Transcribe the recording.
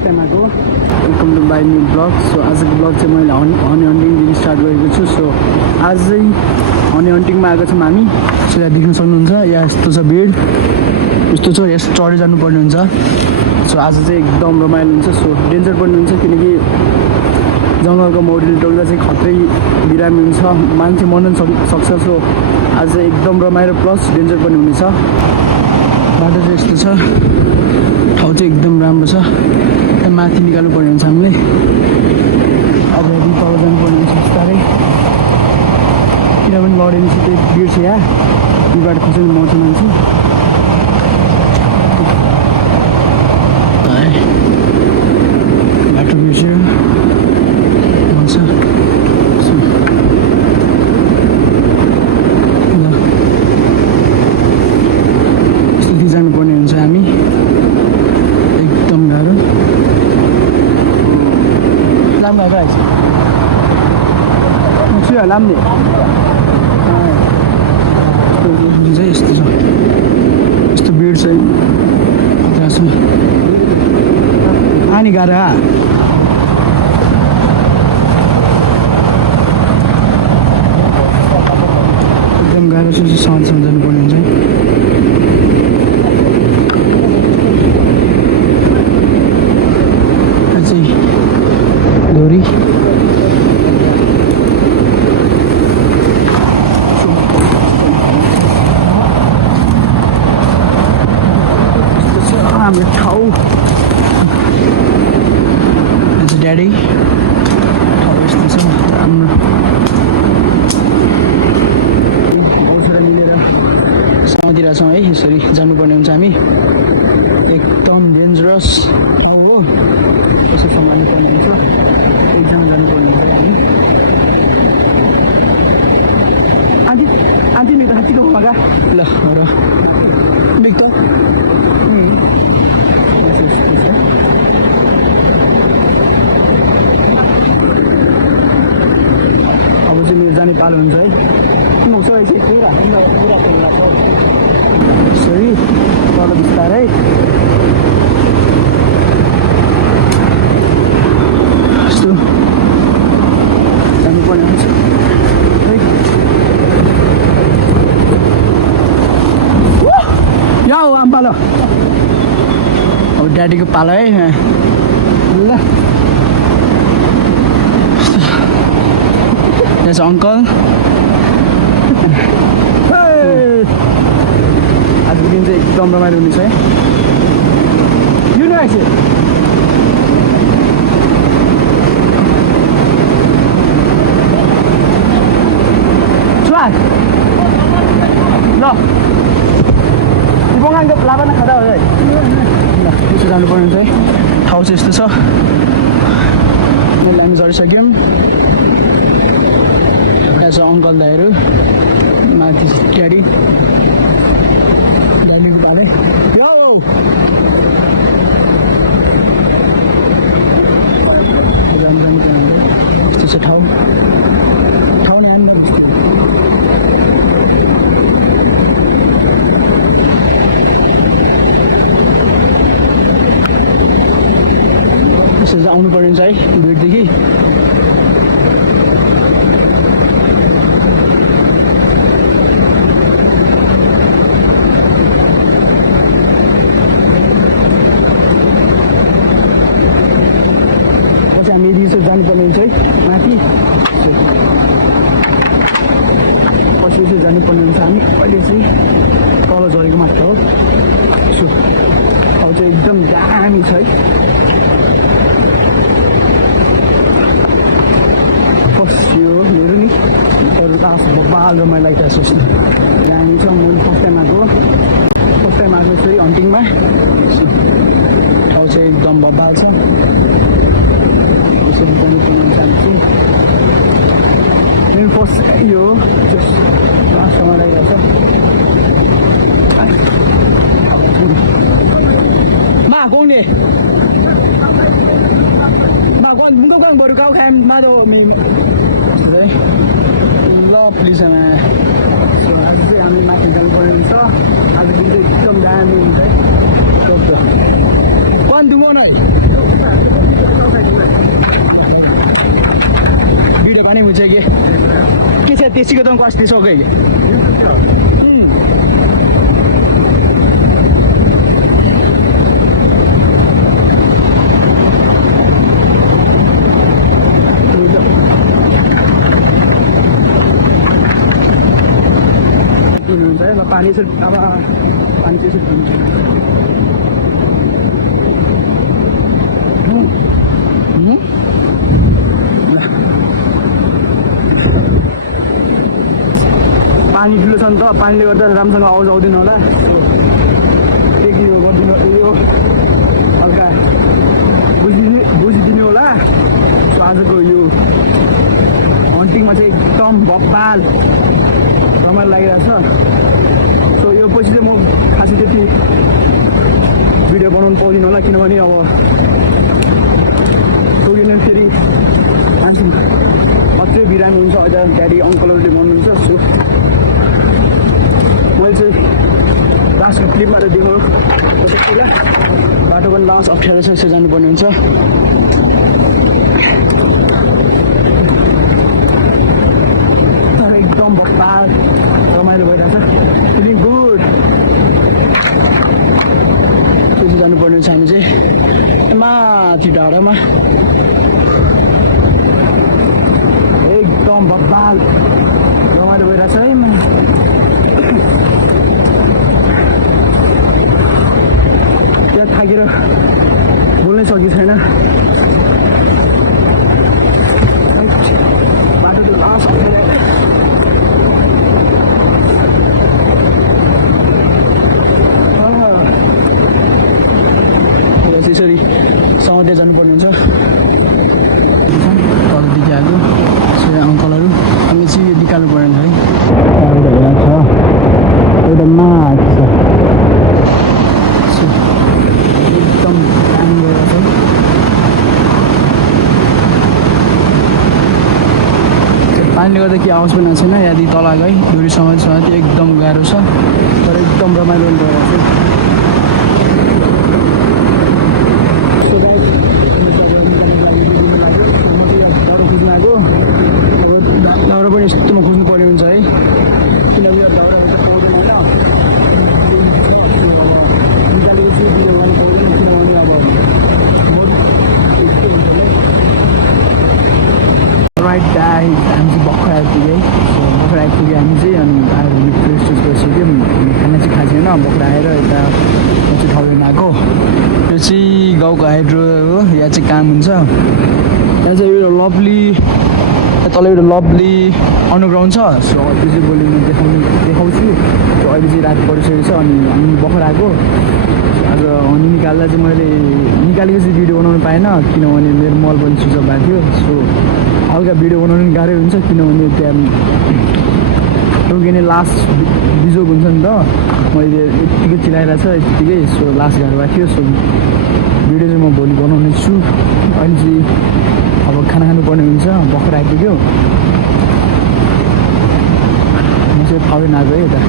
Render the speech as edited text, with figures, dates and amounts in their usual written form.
first time आएको welcome to my new blog so आजको blog चाहिँ मैले हनी हन्टिङदेखि स्टार्ट गरेको छु सो आज चाहिँ हनी हन्टिङमा आएको छौँ हामी सो यहाँ देख्न सक्नुहुन्छ यहाँ यस्तो छ भिड यस्तो छ यस चढेर जानुपर्ने हुन्छ सो आज चाहिँ एकदम रमाइलो हुन्छ सो डेन्जर पनि हुन्छ किनकि जङ्गलको मौरीले टोक्दा चाहिँ खत्रै बिरामी हुन्छ मान्छे मर्न सक्छ सो आज चाहिँ एकदम रमाइलो प्लस डेन्जर पनि हुनेछ बाटो चाहिँ यस्तो छ ठाउँ चाहिँ एकदम राम्रो छ त्यहाँ माथि निकाल्नु पर्ने हुन्छ हामीले अब यदि तल जानुपर्ने हुन्छ बिस्तारै किनभने लडेपछि त्यही भिड छ यहाँ यो बाटो खोज्नु मर्छ मान्छे बाटो बिर्स्यो मर्छ यस्तोदेखि जानुपर्ने हुन्छ हामी एकदम गाह्रो लामो आइरहेको छ लाम्ने चाहिँ यस्तो छ यस्तो भिड छ खतरा छ पानी गाह्रो एकदम गाह्रो छ सहजसँग जानुपर्ने हुन्छ अझै दोरी हाम्रो ठाउँ ड्याडी ठाउँ यस्तो छ राम्रो औषध मिलेर समातिरहेछौँ है यसरी जानुपर्ने हुन्छ हामी एकदम डेन्जरस ठाउँ हो कसो सम्हाल्नु पर्ने हुन्छ एक्जाम जानुपर्ने हुन्छ हामी आन्टी आन्टी मेरो कतिको मगा ल र बिक अब चाहिँ मेरो जाने पालो हुन्छ है किन उसो सरी तल बिस्तारै यस्तो जानुपर्ने हुन्छ है यहाँ हो आम पालो अब ड्याडीको पालो है ल यहाँ छ अङ्कल आजको दिन चाहिँ एकदम रमाइलो हुनेछ है यो नै आइस ल बगानको लाभाना खाँदा हो है ल यसो जानुपर्ने हुन्छ है ठाउँ चाहिँ यस्तो छ मैले हामी झरिसक्यौँ यहाँ छ अङ्कल दाइहरू माथि ड्याडी ड्याडीको बाले यो यस्तो छ ठाउँ ठाउँ नै हामी यस्तो चाहिँ आउनु पर्ने हुन्छ है भिडदेखि हामी यसो जानुपर्ने हुन्छ है माथि पछि यसो जानुपर्ने हुन्छ हामी अहिले चाहिँ तल झरेको मात्र हो अब चाहिँ एकदम दामी छ है पस्यो हेर्नु नि अरू त आफू बबाल रमाइलो लागिरहेको छ हामी छ म फर्स्ट टाइम आएको चाहिँ हन्टिङमा ठाउँ चाहिँ एकदम बबाल छ फर्स्ट यो जस्ट लास्टमा लागिरहेको छ मा गाउने मा गाउँ मुख गाउँ बरु गाउँ खाम मारो है ल प्लिज आमा आज चाहिँ हामी माथि जानुपर्ने हुन्छ आज दिन चाहिँ एकदम दामी हुन्छ है कन दुमो नै अस्ति सकै हुन्छ है पानी यसरी अब पानी त्यसरी हुन्छ पानी ठुलो छ नि त पानीले गर्दा राम्रोसँग आवाज आउँदैन होला देखियो गरिदिनु यो हल्का बुझिदिनु होला सो आजको यो हन्टिङमा चाहिँ एकदम बप्पाल रमाइलो लागिरहेछ सो यो पछि चाहिँ म खासै त्यति भिडियो बनाउनु पाउँदिनँ होला किनभने अब टोकिने फेरि मान्छे मात्रै बिरामी हुन्छ अझ ड्याडी अङ्कलहरूले भन्नुहुन्छ सो मैले चाहिँ लास्टको क्लिपमा त देखाउँ बाटो पनि लास्ट अप्ठ्यारो छ यसो जानुपर्ने हुन्छ तर एकदम बप्पाल रमाइलो भइरहेछ फिलिङ गुड त्यसो जानुपर्ने हुन्छ हामी चाहिँ माथि डाँडामा एकदम बप्पाल रमाइलो भइरहेछ है त्यहाँ थाकेर बोल्नै सकेको छैन बाटो त लास्ट यसरी सौँदै जानुपर्ने हुन्छ तलदेखि आएको अङ्कलहरू हामी चाहिँ यो निकाल्नु परेन है एउटा माथि छ एकदम काम गरेर छ पानीले गर्दा के आवाज पनि छैन यदि तल गई डोरीसँग त्यो एकदम गाह्रो छ तर एकदम रमाइलो पनि भइरहेको छ पनि यस्तोमा खोज्नु पर्ने हुन्छ है किनभने दाउरा निकालेको छु भिडियो गर्नु पाउँदैन किनभने अब राइट गाइस हामी चाहिँ भर्खर आइपुग्यो है सो भर्खर आइपुग्यो हामी चाहिँ अनि आएर फ्रेस फ्रेस गरिसक्यौँ खाना चाहिँ खाएको छैन भर्खर आएर यता चाहिँ ठाउँमा आएको यो चाहिँ गाउँको हाइड्रो हो यहाँ चाहिँ काम हुन्छ यहाँ चाहिँ यो लभली तल एउटा लभली अन्डरग्राउन्ड छ सो त्यो चाहिँ भोलि म देखाउँछु सो अहिले चाहिँ रात परिसकेको छ अनि हामी भर्खर आएको आज हनी निकाल्दा चाहिँ मैले निकालेको चाहिँ भिडियो बनाउनु पाएन किनभने मेरो मल पनि स्विच अफ भएको थियो सो हल्का भिडियो बनाउनु गाह्रै हुन्छ किनभने त्यहाँ टोकिने लास्ट बिजोग हुन्छ नि त मैले यत्तिकै चिलाइरहेको छ यत्तिकै सो लास्ट घर भएको थियो सो भिडियो चाहिँ म भोलि बनाउने छु अहिले चाहिँ अब खाना खानुपर्ने हुन्छ भर्खर आइपुग्यो म चाहिँ फाउन आएको है यता